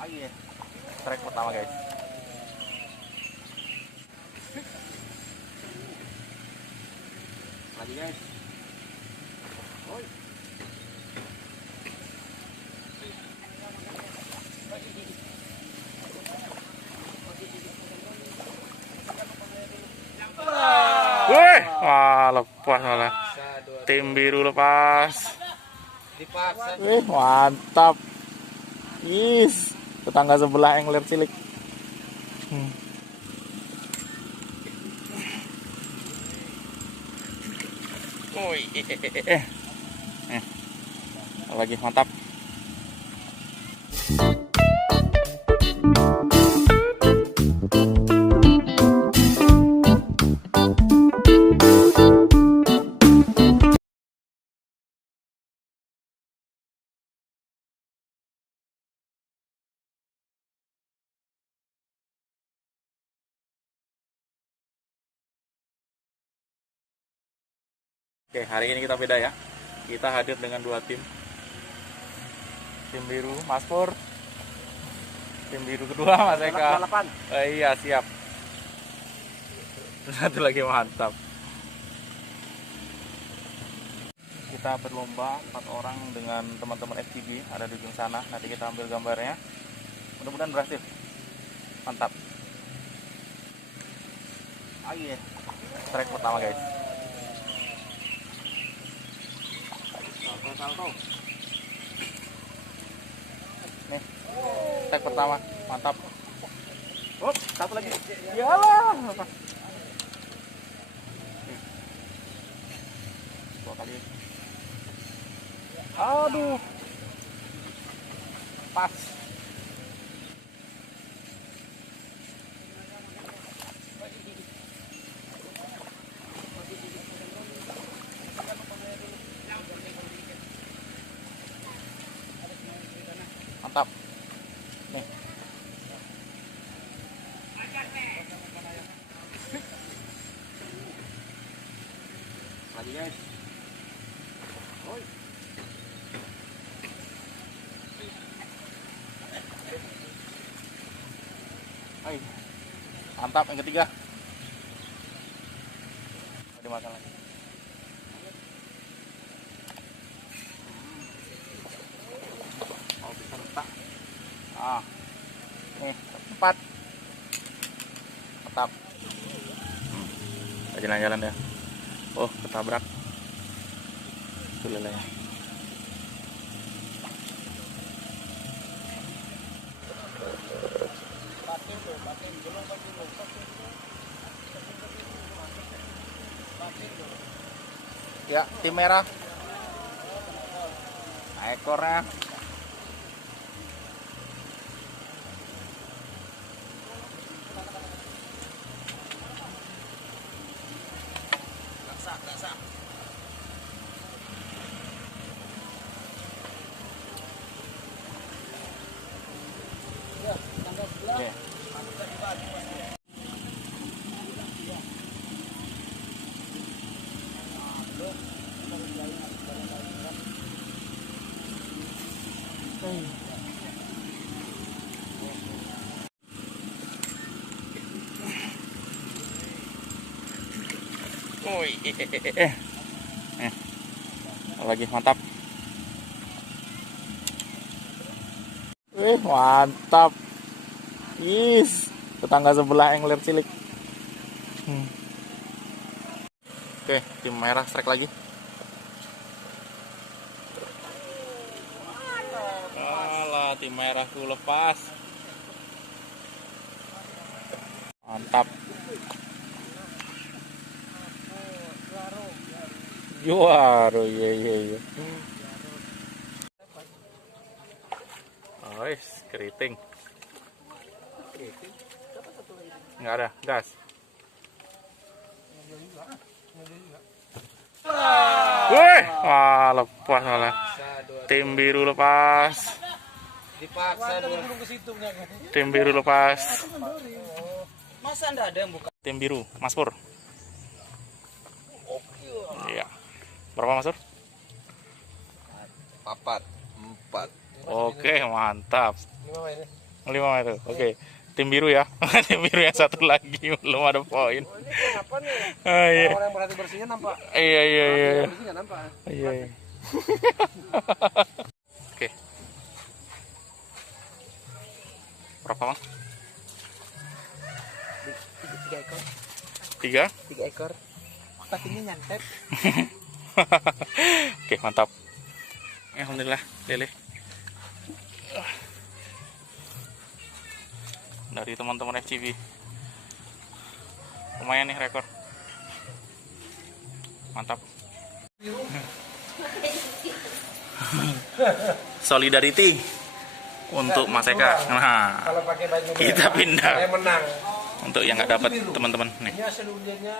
Ayo, strike pertama guys. Lagi guys. Oi. Woi, wah lepas malah. Tim biru lepas. Dipaksa. Wih, mantap. Is, tetangga sebelah angler cilik. Woi, lagi mantap. Oke, hari ini kita beda ya. Kita hadir dengan dua tim. Tim biru Mas Pur. Tim biru kedua Mas Eka. Iya, siap. Satu lagi mantap. Kita berlomba 4 orang dengan teman-teman FTB ada di ujung sana. Nanti kita ambil gambarnya. Mudah-mudahan berhasil. Mantap. Ayo, strike pertama guys. Salto. Nih, tag pertama, mantap. Oh, satu lagi. Yalah. Dua kali. Aduh. Pas. Mantap. Nih. Lagi guys. Oi. Hai. Mantap yang ketiga. Dimakan lagi. Ah, nih empat, tetap. Jalan-jalan ya. Oh, ketabrak. Itu lelenya. Ya, tim merah. Nah, ekornya. Oke. Woi, lagi mantap. Wih, mantap. Is, tetangga sebelah angler cilik. Oke, tim merah strike lagi. Alah, tim merahku lepas. Mantap. Juara, iya. Oh, keriting. Nggak ada gas. Woi, wah lepas malah. Tim biru lepas. Dipaksa dulu. Tim biru lepas. Masa enggak ada yang buka? Tim biru, Mas Pur. Iya. Berapa Mas Pur? 4. Oke, mantap. 5 meter. Oke. Tim biru ya. Tim biru yang satu lagi belum ada poin. Oh, ini kenapa nih? Iya. Orang yang berarti bersihnya nampak. Iya. Bersihnya nampak. Iya. Oke. Berapa, Bang? 3 ekor. 3? 3 ekor. Patinya nyantet. Oke, mantap. Alhamdulillah, lele. Dari teman-teman FCB. Lumayan nih rekor. Mantap. Solidarity untuk Mas Eka. Nah, Kalau pakai baju kita pindah saya menang. untuk yang nggak dapat teman-teman nih. Ini hasil undiannya.